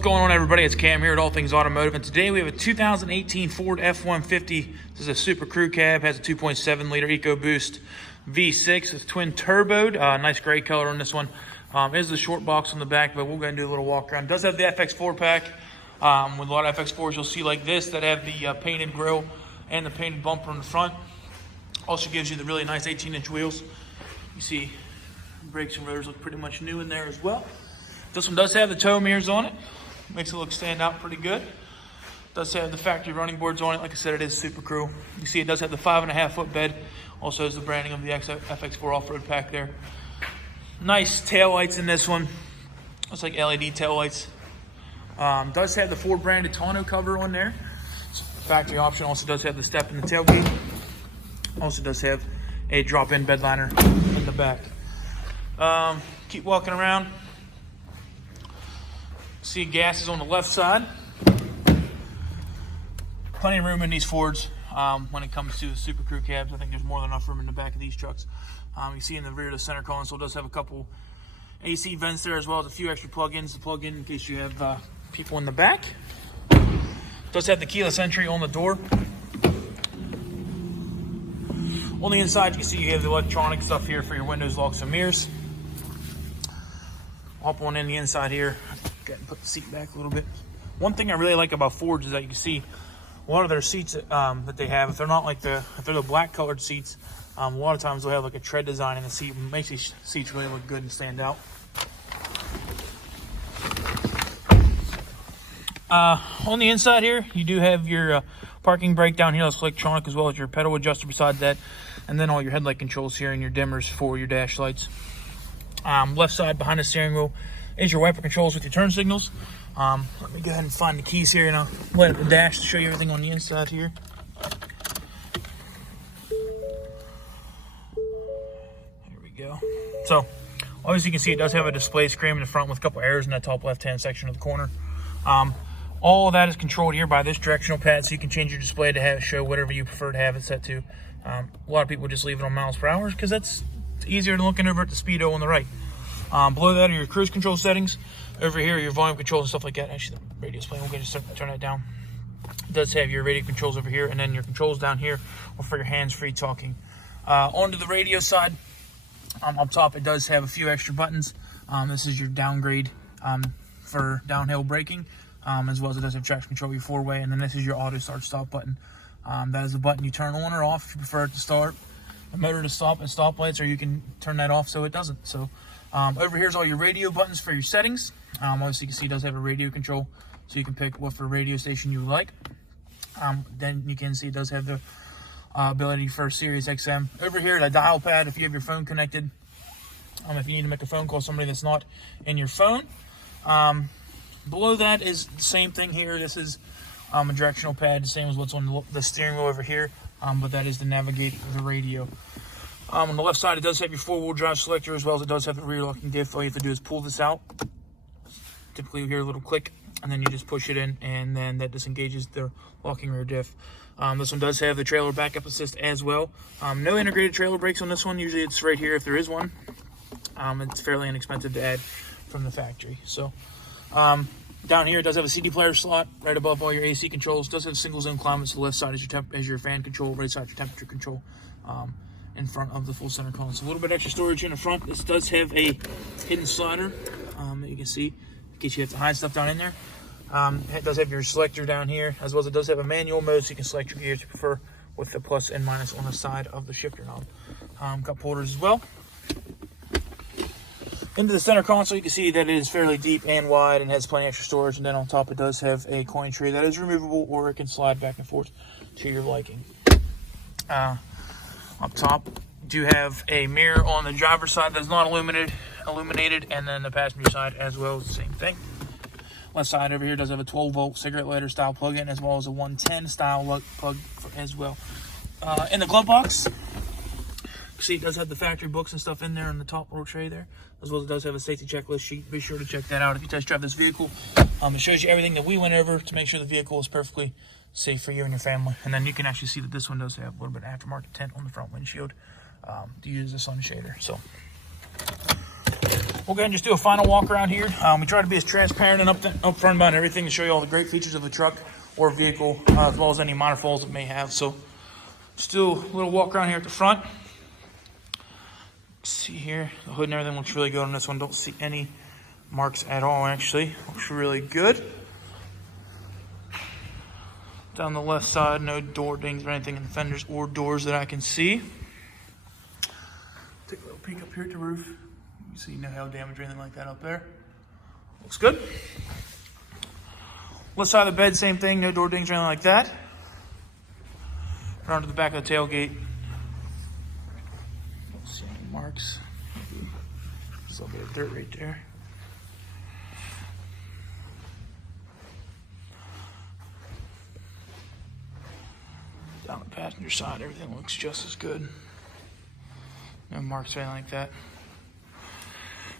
What's going on, everybody? It's Cam here at All Things Automotive, and today we have a 2018 Ford F-150. This is a Super Crew cab, has a 2.7 liter EcoBoost V6. It's twin turboed, nice gray color on this one. Is the short box on the back, but we'll go and do a little walk around. It does have the FX4 pack. With a lot of FX4s you'll see like this that have the painted grille and the painted bumper in the front. Also gives you the really nice 18-inch wheels. You see brakes and rotors look pretty much new in there as well. This one does have the tow mirrors on it. Makes it look stand out pretty good. Does have the factory running boards on it. Like I said, it is Super Crew. You see it does have the 5.5 foot bed. Also has the branding of the FX4 off-road pack there. Nice tail lights in this one. Looks like LED tail lights. Does have the Ford branded tonneau cover on there. Factory option. Also does have the step in the tailgate. Also does have a drop-in bed liner in the back. Keep walking around. See gas is on the left side. Plenty of room in these Fords when it comes to the Super Crew cabs. I think there's more than enough room in the back of these trucks. You see in the rear the center console does have a couple AC vents there, as well as a few extra plug-ins to plug in case you have people in the back. Does have the keyless entry on the door. On the inside, you can see you have the electronic stuff here for your windows, locks, and mirrors. Hop on in the inside here. Go ahead and put the seat back a little bit. One thing I really like about Fords is that you can see a lot of their seats that they have. If they're not like if they're the black colored seats, a lot of times they'll have like a tread design in the seat. It makes these seats really look good and stand out. On the inside here, you do have your parking brake down here. That's electronic, as well as your pedal adjuster beside that, and then all your headlight controls here and your dimmers for your dash lights. Left side behind the steering wheel is your wiper controls with your turn signals. Let me go ahead and find the keys here, and I'll let the dash to show you everything on the inside here. There we go. So, obviously you can see it does have a display screen in the front with a couple errors in that top left-hand section of the corner. All of that is controlled here by this directional pad, so you can change your display to have it show whatever you prefer to have it set to. A lot of people just leave it on miles per hour because that's easier than looking over at the speedo on the right. Below that are your cruise control settings. Over here are your volume controls and stuff like that. Actually, the radio's playing. We'll just turn that down. It does have your radio controls over here, and then your controls down here are for your hands-free talking. Onto the radio side, up top it does have a few extra buttons. This is your downgrade for downhill braking, as well as it does have traction control, your four-way, and then this is your auto start-stop button. That is the button you turn on or off if you prefer it to start the motor to stop at stoplights, or you can turn that off so it doesn't. So over here's all your radio buttons for your settings. Obviously you can see it does have a radio control, so you can pick what for radio station you like. Then you can see it does have the ability for Sirius XM. Over here, the dial pad if you have your phone connected. If you need to make a phone call to somebody that's not in your phone. Below that is the same thing here. This is a directional pad, the same as what's on the steering wheel over here, but that is to navigate the radio. On the left side, it does have your four-wheel drive selector, as well as it does have the rear locking diff. All you have to do is pull this out. Typically, you hear a little click, and then you just push it in, and then that disengages the locking rear diff. This one does have the trailer backup assist as well. No integrated trailer brakes on this one. Usually it's right here if there is one. It's fairly inexpensive to add from the factory. So down here it does have a CD player slot right above all your AC controls. It does have single zone climate, so the left side is your fan control, right side your temperature control. In front of the full center console. A little bit extra storage in the front. This does have a hidden slider that you can see in case you have to hide stuff down in there. It does have your selector down here, as well as it does have a manual mode, so you can select your gears you prefer with the plus and minus on the side of the shifter knob. Cup holders as well. Into the center console, you can see that it is fairly deep and wide and has plenty of extra storage. And then on top, it does have a coin tray that is removable, or it can slide back and forth to your liking. Up top, do have a mirror on the driver's side that's not illuminated, and then the passenger side as well is the same thing. Left side over here does have a 12-volt cigarette lighter style plug-in, as well as a 110 style plug as well. In the glove box, you see it does have the factory books and stuff in there on the top little tray there, as well as it does have a safety checklist sheet. Be sure to check that out if you test drive this vehicle. It shows you everything that we went over to make sure the vehicle is perfectly safe for you and your family. And then you can actually see that this one does have a little bit of aftermarket tint on the front windshield to use as a sun shader. So We'll go ahead and just do a final walk around here. We try to be as transparent and upfront about everything to show you all the great features of the truck or vehicle, as well as any minor faults it may have. So just do a little walk around here at the front. See here, the hood and everything looks really good on this one. Don't see any marks at all, actually. Looks really good. Down the left side, no door dings or anything in the fenders or doors that I can see. Take a little peek up here at the roof. You see no hail damage or anything like that up there. Looks good. Left side of the bed, same thing, no door dings or anything like that. Around to the back of the tailgate. Don't see any marks. Just a little bit of dirt right there. Down the passenger side, everything looks just as good. No marks or anything like that.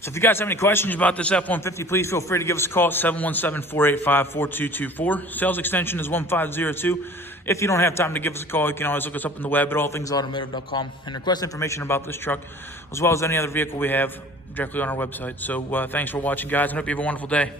So if you guys have any questions about this F-150, please feel free to give us a call at 717-485-4224. Sales extension is 1502. If you don't have time to give us a call, you can always look us up on the web at allthingsautomotive.com and request information about this truck, as well as any other vehicle we have directly on our website. So thanks for watching, guys, and hope you have a wonderful day.